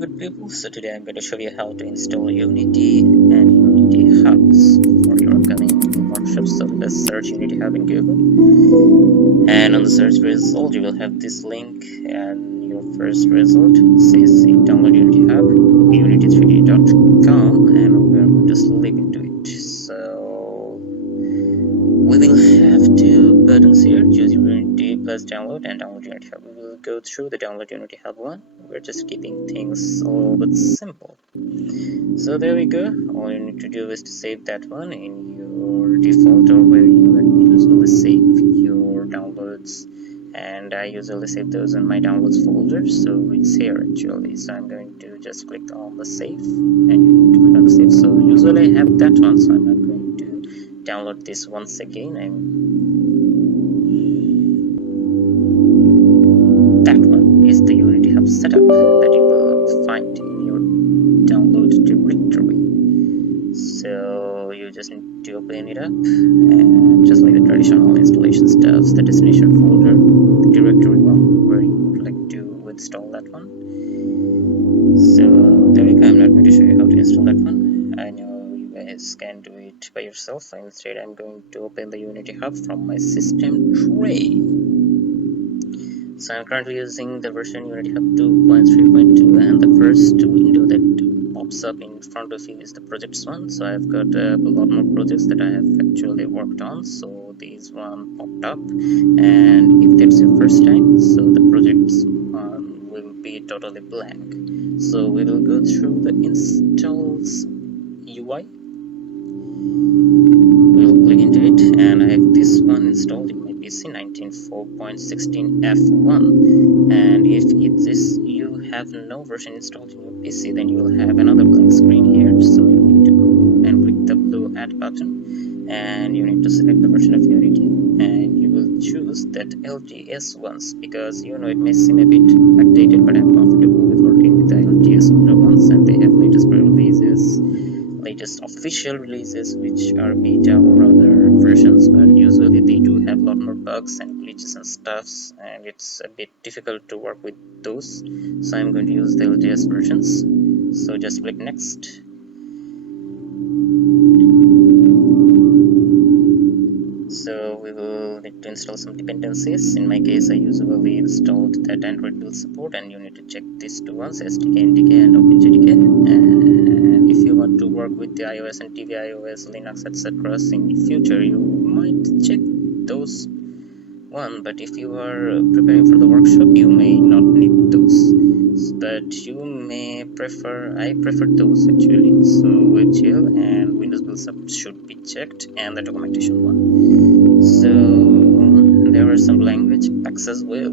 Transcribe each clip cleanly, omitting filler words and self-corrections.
Good people, so today I'm going to show you how to install Unity and Unity Hubs for your upcoming workshops. So let's search Unity Hub in Google, and on the search result you will have this link, and your first result says download Unity Hub, unity3d.com, and we're going to slip into it. So we will have two buttons here: choose Unity plus download and download Unity Hub. We will go through the download Unity Hub one. We're just keeping things a little bit simple. So there we go. All you need to do is to save that one in your default, or where you would usually save your downloads, and I usually save those in my downloads folder, so it's here actually. So I'm going to just click on the save, and you need to click on the save. So usually I have that one, so I'm not going to download this once again. That one is the Unity Hub setup that you will find in your download directory. So you just need to open it up, and just like the traditional installation stuff, the destination folder, the directory one where you would like to install that one. So there we go. I'm not going to show you how to install that one. I know you guys can do it by yourself. Instead, I'm going to open the Unity Hub from my system tray. So I'm currently using the version Unity Hub 2.3.2, and the first window that pops up in front of you is the projects one. So I've got a lot more projects that I have actually worked on, so these one popped up, and if that's your first time, so the projects one will be totally blank. So we will go through the installs UI. We'll click into it, and I have this one installed in my PC, 19.4.16F1, and if you have no version installed in your PC, then you will have another blank screen here. So you need to go and click the blue add button, and you need to select the version of Unity, and you will choose that LTS ones, because it may seem a bit outdated, but I'm comfortable with working with the LTS older ones, and they have latest releases, latest official releases, which are beta or other versions, but usually they do have a lot more bugs and glitches and stuffs, and it's a bit difficult to work with those. So I'm going to use the LTS versions. So just click next. So we will need to install some dependencies. In my case, I usually installed that Android build support, and you need to check these two ones: SDK, NDK, and OpenJDK. And if you want to work with the iOS and tvOS, Linux, etc. in the future, you might check those one, but if you are preparing for the workshop, you may not need those, but you may prefer, I prefer those actually. So WebGL and Windows build support should be checked, and the documentation one. So there are some language packs as well.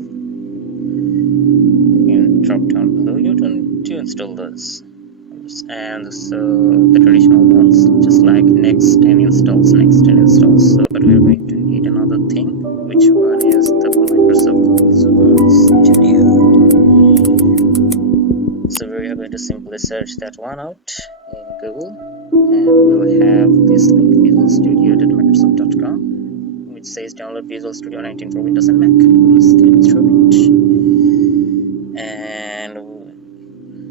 You drop down below, you don't to install those, and so the traditional ones, just like next and installs, so but we're going to need another thing, which one is the Microsoft Visual Studio. So we are going to simply search that one out in Google, and we'll have this link, visualstudio.microsoft.com, which says download Visual Studio 19 for Windows and Mac. We'll skip through it, and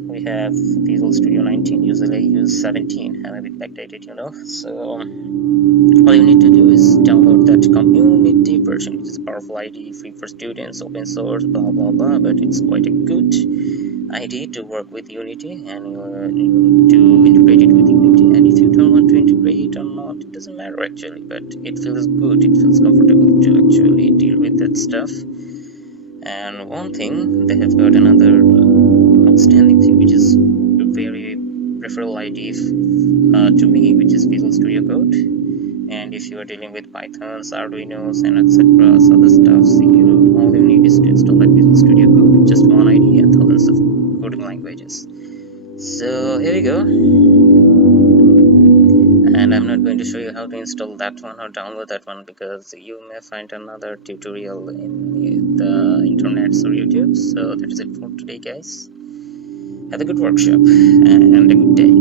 we have Visual Studio 19. Usually I use 17. I'm a bit backdated, so all you need to do is download that community version, which is a powerful IDE, free for students, open source, blah blah blah, but it's quite a good IDE to work with Unity, and you need to integrate it with Unity. And if you don't want to integrate or not, it doesn't matter actually, but it feels good, it feels comfortable to actually deal with that stuff. And one thing, they have got another outstanding thing, which is a very preferable IDE to me, which is Visual Studio Code. And if you are dealing with Pythons, Arduinos, and etc., other stuff, all you need is to install that Visual Studio Code, just one IDE and thousands of coding languages. So here we go, and I'm not going to show you how to install that one or download that one, because you may find another tutorial in the internet or YouTube. So that is it for today, guys. Have a good workshop and a good day.